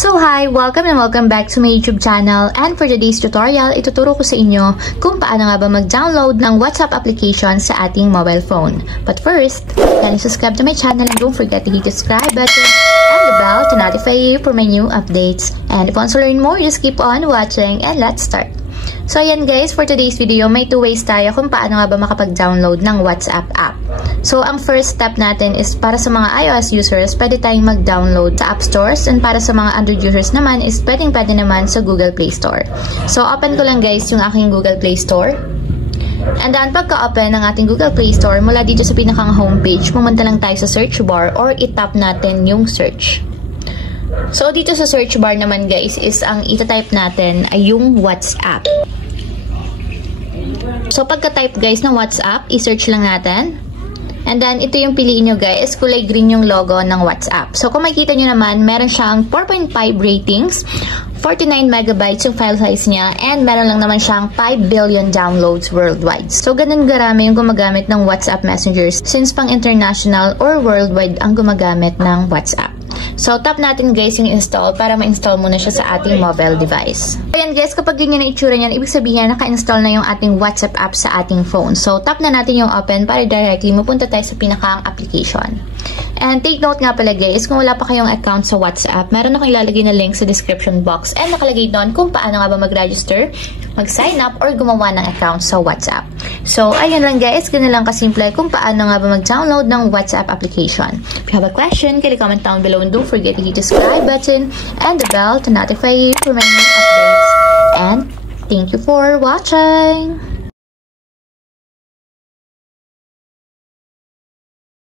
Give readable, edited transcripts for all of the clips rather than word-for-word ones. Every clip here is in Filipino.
So hi! Welcome and welcome back to my YouTube channel, and for today's tutorial, ituturo ko sa inyo kung paano nga ba mag-download ng WhatsApp application sa ating mobile phone. But first, kindly subscribe to my channel and don't forget to hit the subscribe button and the bell to notify you for my new updates. And if you want to learn more, just keep on watching and let's start! So ayan guys, for today's video, may two ways tayo kung paano nga ba makapag-download ng WhatsApp app. So ang first step natin is para sa mga iOS users, pwede tayong mag-download sa App Stores, and para sa mga Android users naman is pwede naman sa Google Play Store. So open ko lang guys yung aking Google Play Store. And then pagka-open ng ating Google Play Store, mula dito sa pinakang homepage, pumunta lang tayo sa search bar or itap natin yung search. So dito sa search bar naman guys is ang ita-type natin ay yung WhatsApp. So pagka-type guys ng WhatsApp, i-search lang natin. And then ito yung piliin nyo guys, kulay green yung logo ng WhatsApp. So kung makikita nyo naman, meron siyang 4.5 ratings, 49 megabytes yung file size niya, and meron lang naman siyang 5 billion downloads worldwide. So ganun garami yung gumagamit ng WhatsApp messengers since pang international or worldwide ang gumagamit ng WhatsApp. So, tap natin guys yung install para ma-install muna siya sa ating mobile device. So, yan guys, kapag yun yung itsura niyan, ibig sabihin naka-install na yung ating WhatsApp app sa ating phone. So, tap na natin yung open para directly mapunta tayo sa pinakang application. And take note nga pala guys, kung wala pa kayong account sa WhatsApp, meron akong ilalagay na link sa description box and nakalagay doon kung paano nga ba mag-register, mag-sign up, or gumawa ng account sa WhatsApp. So, ayun lang guys, ganun lang kasimple kung paano nga ba mag-download ng WhatsApp application. If you have a question, can you comment down below and don't forget to hit the subscribe button and the bell to notify you for my new updates. And thank you for watching!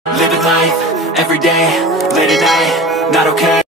Living life, every day, late at night, not okay.